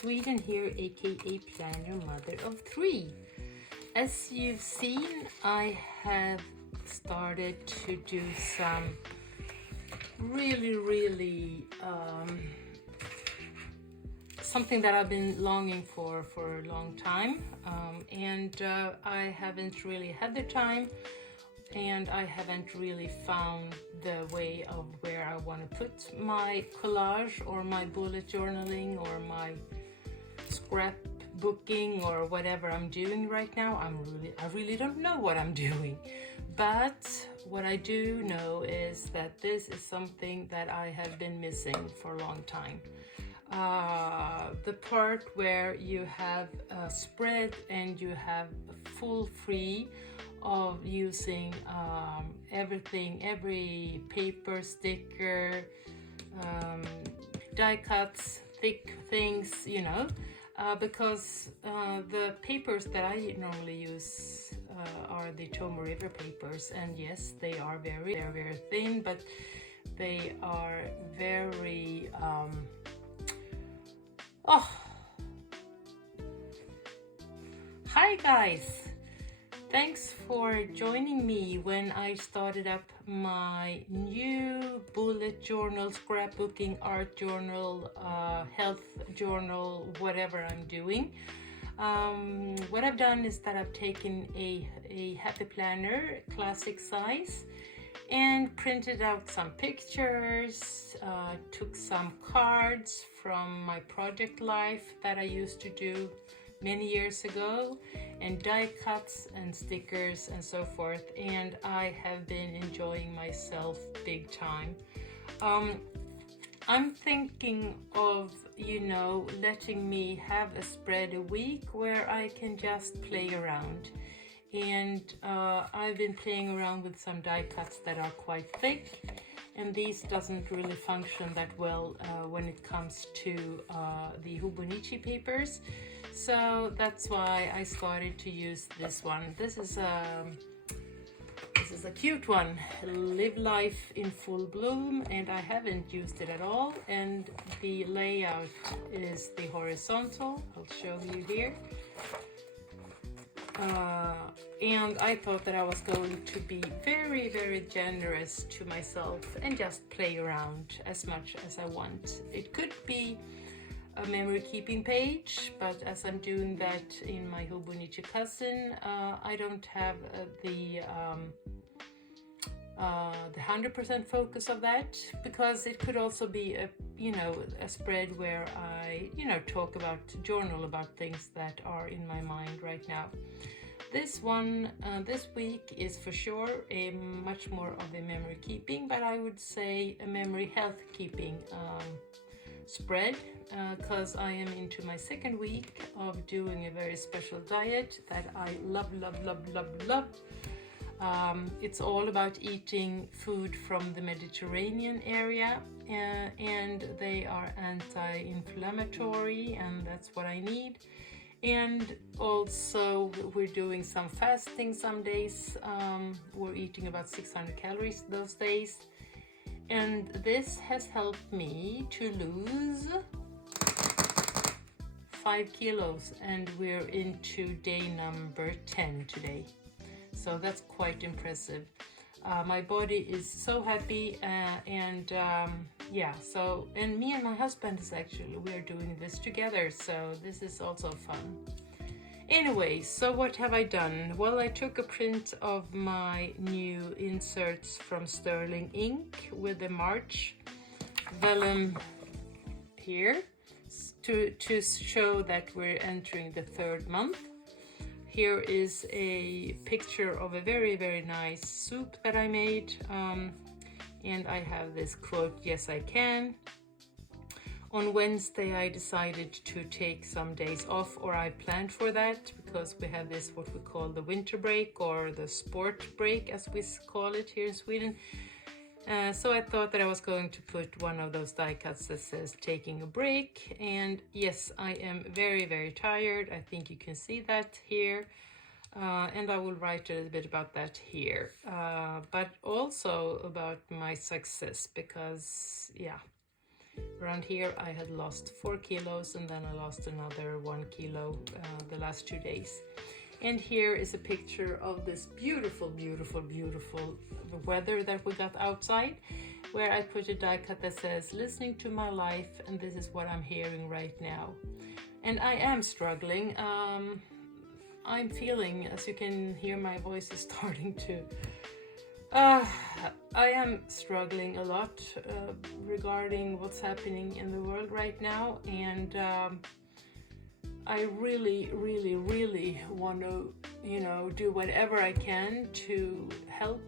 Sweden here, aka Planner Mother of Three. As you've seen, I have started to do some really something that I've been longing for a long time, and I haven't really had the time, and I haven't really found the way of where I want to put my collage or my bullet journaling or my scrapbooking or whatever I'm doing right now. I really don't know what I'm doing, but what I do know is that this is something that I have been missing for a long time. The part where you have a spread and you have full free of using everything, every paper, sticker, die cuts, thick things, you know, because the papers that I normally use are the Tomoe River papers, and yes, they're very thin, but they are very oh, hi guys! Thanks for joining me when I started up my new bullet journal, scrapbooking, art journal, health journal, whatever I'm doing. What I've done is that I've taken a Happy Planner classic size and printed out some pictures, took some cards from my project life that I used to do many years ago, and die cuts and stickers and so forth, and I have been enjoying myself big time. I'm thinking of, you know, letting me have a spread a week where I can just play around. And I've been playing around with some die cuts that are quite thick, and these doesn't really function that well when it comes to the Hobonichi papers. So that's why I started to use this one. This is a cute one, Live Life in Full Bloom, and I haven't used it at all. And the layout is the horizontal. I'll show you here. And I thought that I was going to be very generous to myself and just play around as much as I want. It could be a memory keeping page, but as I'm doing that in my Hobonichi cousin, I don't have the 100% focus of that, because it could also be a, you know, a spread where I, you know, journal about things that are in my mind right now. This one this week is for sure a much more of a memory keeping, but I would say a memory health keeping spread, because I am into my second week of doing a very special diet that I love. It's all about eating food from the Mediterranean area, and they are anti-inflammatory, and that's what I need. And also we're doing some fasting some days. We're eating about 600 calories those days, and this has helped me to lose 5 kilos, and we're into day number 10 today. So that's quite impressive. My body is so happy, and yeah, so, and me and my husband we are doing this together, so this is also fun. Anyway, so what have I done? Well, I took a print of my new inserts from Sterling Ink with the March vellum here to show that we're entering the 3rd month. Here is a picture of a very nice soup that I made, and I have this quote, "Yes, I can." On Wednesday, I decided to take some days off, or I planned for that, because we have this, what we call the winter break, or the sport break, as we call it here in Sweden. So I thought that I was going to put one of those die cuts that says taking a break. And yes, I am very tired. I think you can see that here. And I will write a little bit about that here. But also about my success, because yeah, Around here I had lost 4 kilos, and then I lost another 1 kilo the last 2 days. And here is a picture of this beautiful, beautiful, beautiful weather that we got outside, where I put a die cut that says, listening to my life, and this is what I'm hearing right now. And I am struggling. I'm feeling, as you can hear, my voice is starting to I am struggling a lot regarding what's happening in the world right now, and I really, really, really want to, do whatever I can to help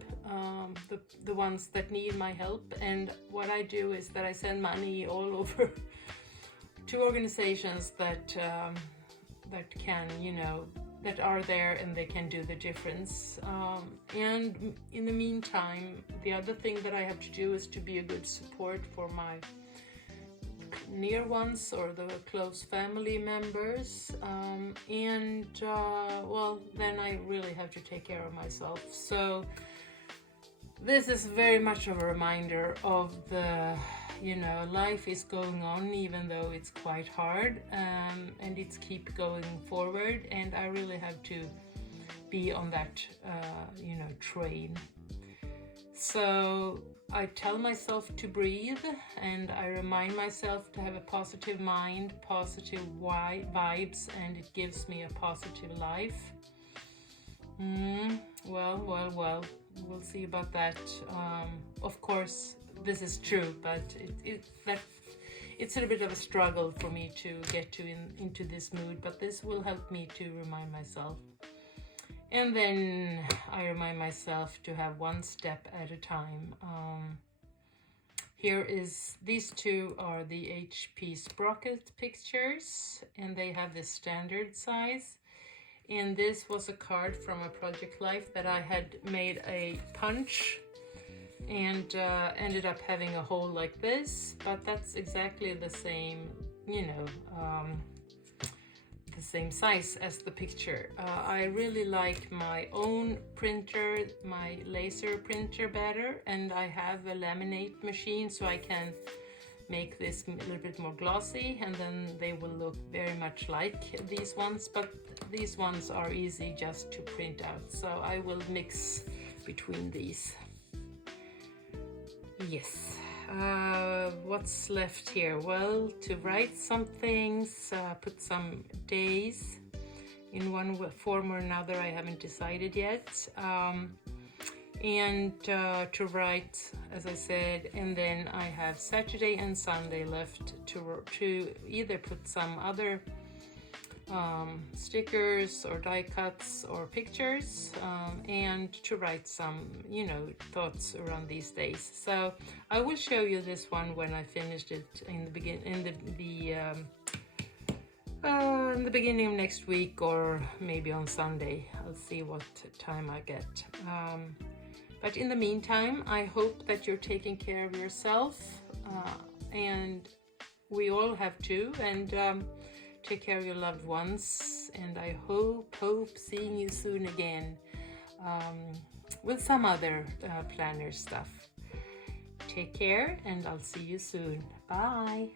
the ones that need my help. And what I do is that I send money all over to organizations that can, that are there and they can do the difference. And in the meantime, the other thing that I have to do is to be a good support for my near ones or the close family members. Well, then I really have to take care of myself. So this is very much of a reminder of the life is going on, even though it's quite hard, and it's keep going forward, and I really have to be on that train. So I tell myself to breathe, and I remind myself to have a positive mind, positive vibes, and it gives me a positive life. Well, we'll see about that. Of course, this is true, but it's a bit of a struggle for me to get into this mood, but this will help me to remind myself. And then I remind myself to have one step at a time. These two are the HP Sprocket pictures, and they have the standard size. And this was a card from a Project Life that I had made a punch, and ended up having a hole like this, but that's exactly the same, the same size as the picture. I really like my own printer, my laser printer, better, and I have a laminate machine, so I can make this a little bit more glossy, and then they will look very much like these ones, but these ones are easy just to print out, so I will mix between these. Yes. What's left here? Well, to write some things, put some days in one form or another, I haven't decided yet, and to write, as I said, and then I have Saturday and Sunday left to either put some other stickers or die cuts or pictures, and to write some thoughts around these days. So I will show you this one when I finished it in the beginning of next week, or maybe on Sunday. I'll see what time I get. But in the meantime, I hope that you're taking care of yourself, and we all have to, and take care of your loved ones, and I hope seeing you soon again with some other planner stuff. Take care, and I'll see you soon. Bye.